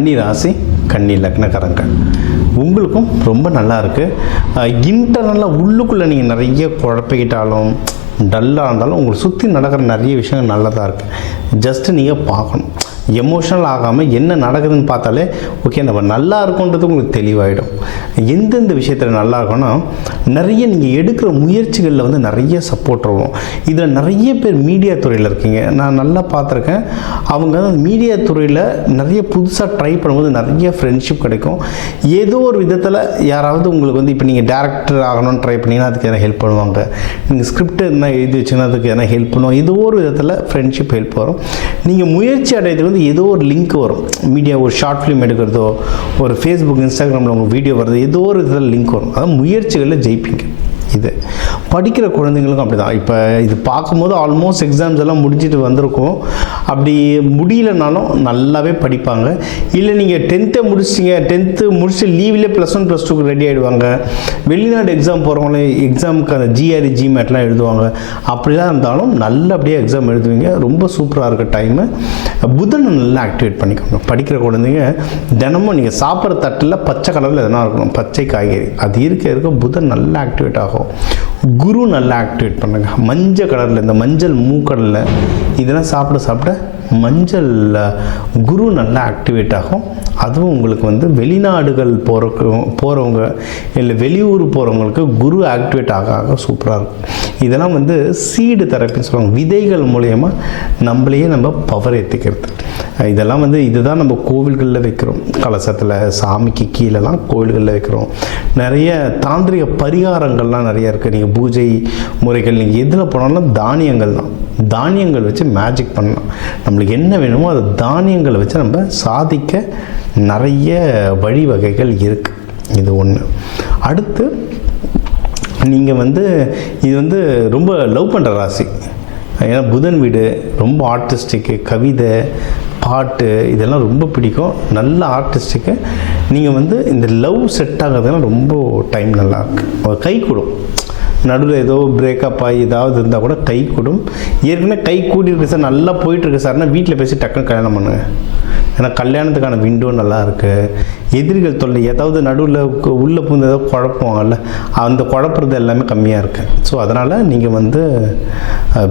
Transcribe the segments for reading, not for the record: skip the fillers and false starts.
கன்னி ராசி கன்னி லக்னக்காரங்க உங்களுக்கும் ரொம்ப நல்லா இருக்குது. இன்டர்னலாக உள்ளுக்குள்ளே நீங்கள் நிறைய குழப்பிக்கிட்டாலும் டல்லாக இருந்தாலும் உங்களுக்கு சுற்றி நடக்கிற நிறைய விஷயங்கள் நல்லதாக இருக்குது. ஜஸ்ட்டு நீங்கள் பார்க்கணும். எமோஷனல் ஆகாமல் என்ன நடக்குதுன்னு பார்த்தாலே ஓகே நம்ம நல்லா இருக்கோன்றது உங்களுக்கு தெளிவாகிடும். எந்தெந்த விஷயத்தில் நல்லா இருக்கோன்னா நிறைய நீங்கள் எடுக்கிற முயற்சிகளில் வந்து நிறைய சப்போர்ட் வரும். இதில் நிறைய பேர் மீடியா துறையில் இருக்கீங்க, நான் நல்லா பார்த்துருக்கேன். அவங்க மீடியா துறையில் நிறைய புதுசாக ட்ரை பண்ணும்போது நிறைய ஃப்ரெண்ட்ஷிப் கிடைக்கும். ஏதோ ஒரு விதத்தில் யாராவது உங்களுக்கு வந்து இப்போ நீங்கள் டேரக்டர் ஆகணும்னு ட்ரை பண்ணிங்கன்னா அதுக்கு எதனா ஹெல்ப் பண்ணுவாங்க. நீங்கள் ஸ்கிரிப்ட் எதனா எழுதி வச்சுன்னா அதுக்கு எதனா ஹெல்ப் பண்ணுவாங்க. ஏதோ ஒரு விதத்தில் ஃப்ரெண்ட்ஷிப் ஹெல்ப் வரும். நீங்கள் முயற்சி அடையிறதுக்கு வந்து ஏதோ ஒரு லிங்க் வரும். மீடியா ஒரு ஷார்ட் ஃபிலிம் எடுக்கிறதோ, ஒரு ஃபேஸ்புக் இன்ஸ்டாகிராமில் உங்கள் வீடியோ வருது, ஏதோ ஒரு இதில் லிங்க் வரும். அதான் முயற்சிகளில் ஜெயிப்பீங்க. இது படிக்கிற குழந்தைங்களுக்கும் அப்படி தான். இப்போ இது பார்க்கும்போது ஆல்மோஸ்ட் எக்ஸாம்ஸ் எல்லாம் முடிஞ்சிட்டு வந்திருக்கும். அப்படி முடியலனாலும் நல்லாவே படிப்பாங்க. இல்லை நீங்கள் 10th முடிச்சிட்டிங்க, 10th முடிச்சுட்டு லீவ்லேயே +1 +2க்கு ரெடி ஆகிடுவாங்க. வெளிநாடு எக்ஸாம் போகிறவங்களே எக்ஸாமுக்கு அந்த GRE GMATலாம் எழுதுவாங்க. அப்படிலாம் இருந்தாலும் நல்லபடியாக எக்ஸாம் எழுதுவீங்க. ரொம்ப சூப்பராக இருக்க டைமு. புதனை நல்லா ஆக்டிவேட் பண்ணிக்கோங்க. படிக்கிற குழந்தைங்க தினமும் நீங்கள் சாப்பிட்ற தட்டில் பச்சை கலரில் எதனா இருக்கணும், பச்சை காய்கறி. அது இருக்க புதன் நல்லா ஆக்டிவேட் ஆகும். குரு நல்லா ஆக்டிவேட் பண்ணுங்க. மஞ்சள் கலரில் இந்த மஞ்சள் மூக்கடலை இதெல்லாம் சாப்பிட மஞ்சள் குரு நல்லா ஆக்டிவேட் ஆகும். அதுவும் உங்களுக்கு வந்து வெளிநாடுகள் போகிறவங்க இல்லை வெளியூர் போகிறவங்களுக்கு குரு ஆக்டிவேட் ஆக சூப்பராக இருக்கும். இதெல்லாம் வந்து சீடு தெரப்பின்னு சொல்லுவாங்க. விதைகள் மூலயமா நம்மளையே நம்ம பவர் ஏற்றிக்கிறது. இதெல்லாம் வந்து இதுதான் நம்ம கோவில்களில் வைக்கிறோம். கலசத்தில் சாமிக்கு கீழெல்லாம் கோவில்களில் வைக்கிறோம். நிறைய தாந்திரிக பரிகாரங்கள்லாம் நிறைய இருக்குது. நீங்கள் பூஜை முறைகள் நீங்கள் எதில் போனாலும் தானியங்கள் தான். தானியங்கள் வச்சு மேஜிக் பண்ணலாம். நம்மளுக்கு என்ன வேணுமோ அது தானியங்களை வச்சு நம்ம சாதிக்க நிறைய வழிவகைகள் இருக்குது. இது ஒன்று. அடுத்து நீங்கள் வந்து இது வந்து ரொம்ப லவ் பண்ணுற ராசி. ஏன்னா புதன் வீடு ரொம்ப ஆர்டிஸ்டிக்கு, கவிதை பாட்டு இதெல்லாம் ரொம்ப பிடிக்கும். நல்ல ஆர்டிஸ்ட்டுக்கு நீங்கள் வந்து இந்த லவ் செட் ஆகிறதுலாம் ரொம்ப டைம் நல்லாயிருக்கு. கை கூடும். நடுவில் ஏதோ பிரேக்கப் ஆகி ஏதாவது இருந்தால் கூட கை கூடும். ஏற்கனவே கை கூடியிருக்கு சார், நல்லா போயிட்டுருக்கு சார்னா வீட்டில் பேசி டக்குன்னு கல்யாணம் பண்ணுங்க. ஏன்னா கல்யாணத்துக்கான விண்டோ நல்லா இருக்குது. எதிரிகள் தொல்லை ஏதாவது நடுவில் உள்ளே பூந்து ஏதாவது குழப்புவாங்கல்ல, அந்த குழப்புறது எல்லாமே கம்மியாக இருக்குது. ஸோ அதனால் நீங்கள் வந்து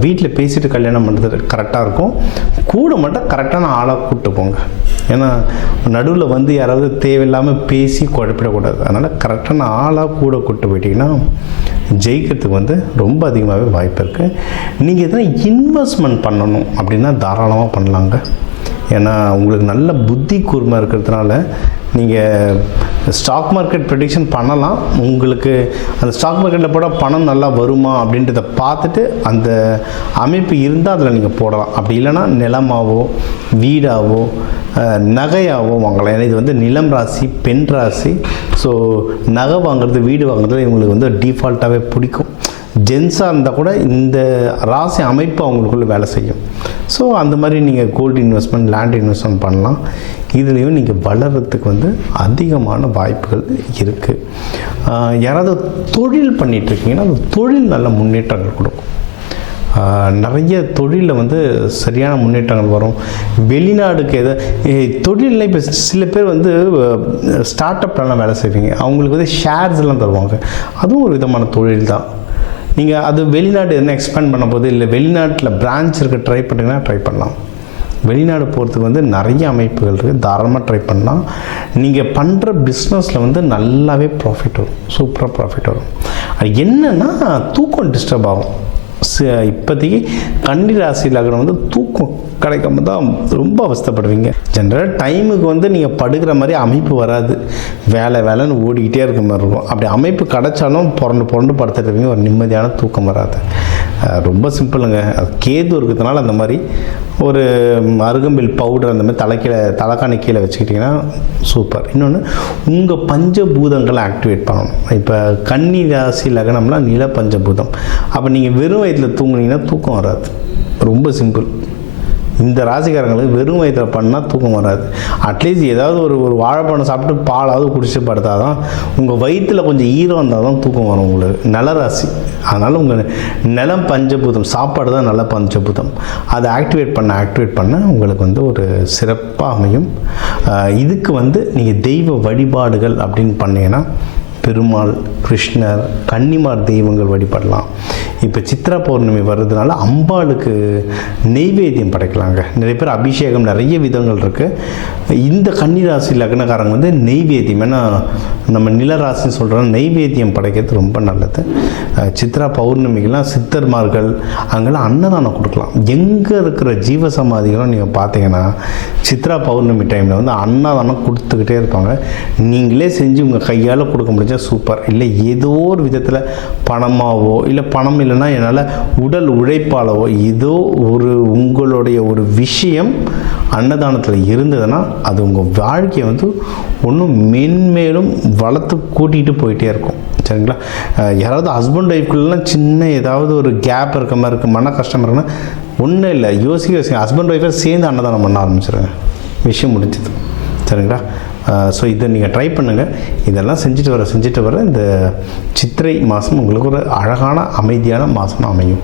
வீட்டில் பேசிட்டு கல்யாணம் பண்ணுறது கரெக்டாக இருக்கும். கூட மட்டும் கரெக்டான ஆளாக கூப்பிட்டு போங்க. ஏன்னா நடுவில் வந்து யாராவது தேவையில்லாமல் பேசி குழப்பிடக்கூடாது. அதனால் கரெக்டான ஆளாக கூட கூப்பிட்டு போயிட்டீங்கன்னா ஜெயிக்கிறதுக்கு வந்து ரொம்ப அதிகமாகவே வாய்ப்பு இருக்குது. நீங்கள் எதனா இன்வெஸ்ட்மெண்ட் பண்ணணும் அப்படின்னா தாராளமாக பண்ணலாங்க. ஏன்னா உங்களுக்கு நல்ல புத்தி கூர்மை இருக்கிறதுனால நீங்கள் ஸ்டாக் மார்க்கெட் ப்ரெடிக்ஷன் பண்ணலாம். உங்களுக்கு அந்த ஸ்டாக் மார்க்கெட்டில் போட பணம் நல்லா வருமா அப்படின்றத பார்த்துட்டு அந்த அமைப்பு இருந்தால் அதில் நீங்கள் போடலாம். அப்படி இல்லைன்னா நிலமாவோ வீடாவோ நகையாவோ வாங்கலாம். ஏன்னா இது வந்து நிலம் ராசி, பெண் ராசி. ஸோ நகை வாங்குறது, வீடு வாங்குறது இவங்களுக்கு வந்து டிஃபால்ட்டாகவே பிடிக்கும். ஜென்ஸாக இருந்தால் கூட இந்த ராசி அமைப்பு அவங்களுக்குள்ளே வேலை செய்யும். ஸோ அந்த மாதிரி நீங்கள் கோல்டு இன்வெஸ்ட்மெண்ட், லேண்ட் இன்வெஸ்ட்மெண்ட் பண்ணலாம். இதுலேயும் நீங்கள் வளர்கிறதுக்கு வந்து அதிகமான வாய்ப்புகள் இருக்குது. யாராவது தொழில் பண்ணிகிட்ருக்கீங்கன்னா அந்த தொழில் நல்ல முன்னேற்றங்கள் கொடுக்கும். நிறைய தொழிலில் வந்து சரியான முன்னேற்றங்கள் வரும். வெளிநாடுக்கு தொழிலில் இப்போ சில பேர் வந்து ஸ்டார்ட் அப்லாம் வேலை செய்வீங்க. அவங்களுக்கு வந்து ஷேர்ஸ்லாம் தருவாங்க. அதுவும் ஒரு விதமான தொழில் தான். நீங்கள் அது வெளிநாடு என்ன எக்ஸ்பேண்ட் பண்ண போது இல்லை வெளிநாட்டில் பிரான்ச் இருக்க ட்ரை பண்ணுறீங்கன்னா ட்ரை பண்ணலாம். வெளிநாடு போகிறதுக்கு வந்து நிறைய அமைப்புகள் இருக்குது. தாராளமாக ட்ரை பண்ணலாம். நீங்கள் பண்ணுற பிஸ்னஸில் வந்து நல்லாவே ப்ராஃபிட் வரும். சூப்பராக ப்ராஃபிட் வரும். அது என்னென்னா தூக்கம் டிஸ்டர்ப் ஆகும். இப்போதைக்கு கன்னி ராசி லக்னம் வந்து தூக்கம் கிடைக்காம தான் ரொம்ப அவஸ்தைப்படுவீங்க. ஜென்ரலாக டைமுக்கு வந்து நீங்கள் படுக்கிற மாதிரி அமைப்பு வராது. வேலைன்னு ஓடிக்கிட்டே இருக்க மாதிரி இருக்கும். அப்படி அமைப்பு கிடைச்சாலும் புரண்டு படுத்துட்டுருவீங்க. ஒரு நிம்மதியான தூக்கம் வராது. ரொம்ப சிம்பிளுங்க. அது கேது இருக்கிறதுனால அந்த மாதிரி ஒரு அருகம்பில் பவுடர் அந்த மாதிரி தலைக்காணி கீழே வச்சுக்கிட்டிங்கன்னா சூப்பர். இன்னொன்று உங்கள் பஞ்சபூதங்களை ஆக்டிவேட் பண்ணணும். இப்போ கன்னி ராசி லக்னம்லாம் நில பஞ்சபூதம். அப்போ நீங்கள் வெறும் வயிற்றில் தூங்குனீங்கன்னா தூக்கம் வராது. ரொம்ப சிம்பிள். இந்த ராசிக்காரங்களுக்கு வெறும் வயிற்றில் பண்ணால் தூக்கம் வராது. அட்லீஸ்ட் ஏதாவது ஒரு வாழைப்பழம் சாப்பிட்டு பாலாவது குடிச்சு படுத்தால் தான் உங்கள் வயிற்றில் கொஞ்சம் ஈரம் வந்தால் தான் தூக்கம் வரும் உங்களுக்கு. நிலராசி, அதனால் உங்கள் நிலம் பஞ்சபூதம், சாப்பாடு தான் நல்ல பஞ்சபூதம். அதை ஆக்டிவேட் பண்ண உங்களுக்கு வந்து ஒரு சிறப்பாக அமையும். இதுக்கு நீங்கள் தெய்வ வழிபாடுகள் அப்படின்னு பண்ணீங்கன்னா பெருமாள், கிருஷ்ணர், கன்னிமார் தெய்வங்கள் வழிபடலாம். இப்போ சித்ரா பௌர்ணமி வர்றதுனால அம்பாளுக்கு நெய்வேத்தியம் படைக்கலாங்க. நிறைய பேர் அபிஷேகம் நிறைய விதங்கள் இருக்குது. இந்த கன்னிராசி லக்னக்காரங்க நெய்வேத்தியம், ஏன்னா நம்ம நிலராசின்னு சொல்கிறோம், நெய்வேத்தியம் படைக்கிறது ரொம்ப நல்லது. சித்ரா பௌர்ணமிக்கெல்லாம் சித்தர்மார்கள் அங்கெல்லாம் அன்னதானம் கொடுக்கலாம். எங்கே இருக்கிற ஜீவசமாதிகளும் நீங்கள் பார்த்தீங்கன்னா சித்ரா பௌர்ணமி டைமில் அன்னதானம் கொடுத்துக்கிட்டே இருப்பாங்க. நீங்களே செஞ்சு உங்கள் கையால் கொடுக்க முடிஞ்சா சூப்பர். இல்லை ஏதோ ஒரு விதத்தில் பணமாவோ, இல்லை பணம் இல்லைன்னா என்னால் உடல் உழைப்பாலவோ ஏதோ ஒரு உங்களுடைய ஒரு விஷயம் அன்னதானத்தில் இருந்ததுன்னா அது உங்கள் வாழ்க்கையை ஒன்றும் மென்மேலும் வளர்த்து கூட்டிகிட்டு போயிட்டே இருக்கும். சரிங்களா? யாராவது ஹஸ்பண்ட் ஒய்ஃப்குள்ளலாம் சின்ன ஏதாவது ஒரு கேப் இருக்க மாதிரி இருக்குது, மன கஷ்டம் இருக்குன்னா ஒன்றும் இல்லை, யோசிக்க ஹஸ்பண்ட் ஒய்ஃபை சேர்ந்து அன்னதானம் பண்ண ஆரம்பிச்சிருங்க, விஷயம் முடிஞ்சது. சரிங்களா? ஸோ இதை நீங்கள் ட்ரை பண்ணுங்கள். இதெல்லாம் செஞ்சுட்டு வர இந்த சித்திரை மாதம் உங்களுக்கு ஒரு அழகான அமைதியான மாதமாக அமையும்.